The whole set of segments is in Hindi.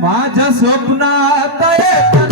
माझ्या स्वप्नात येताना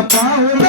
I'm tired.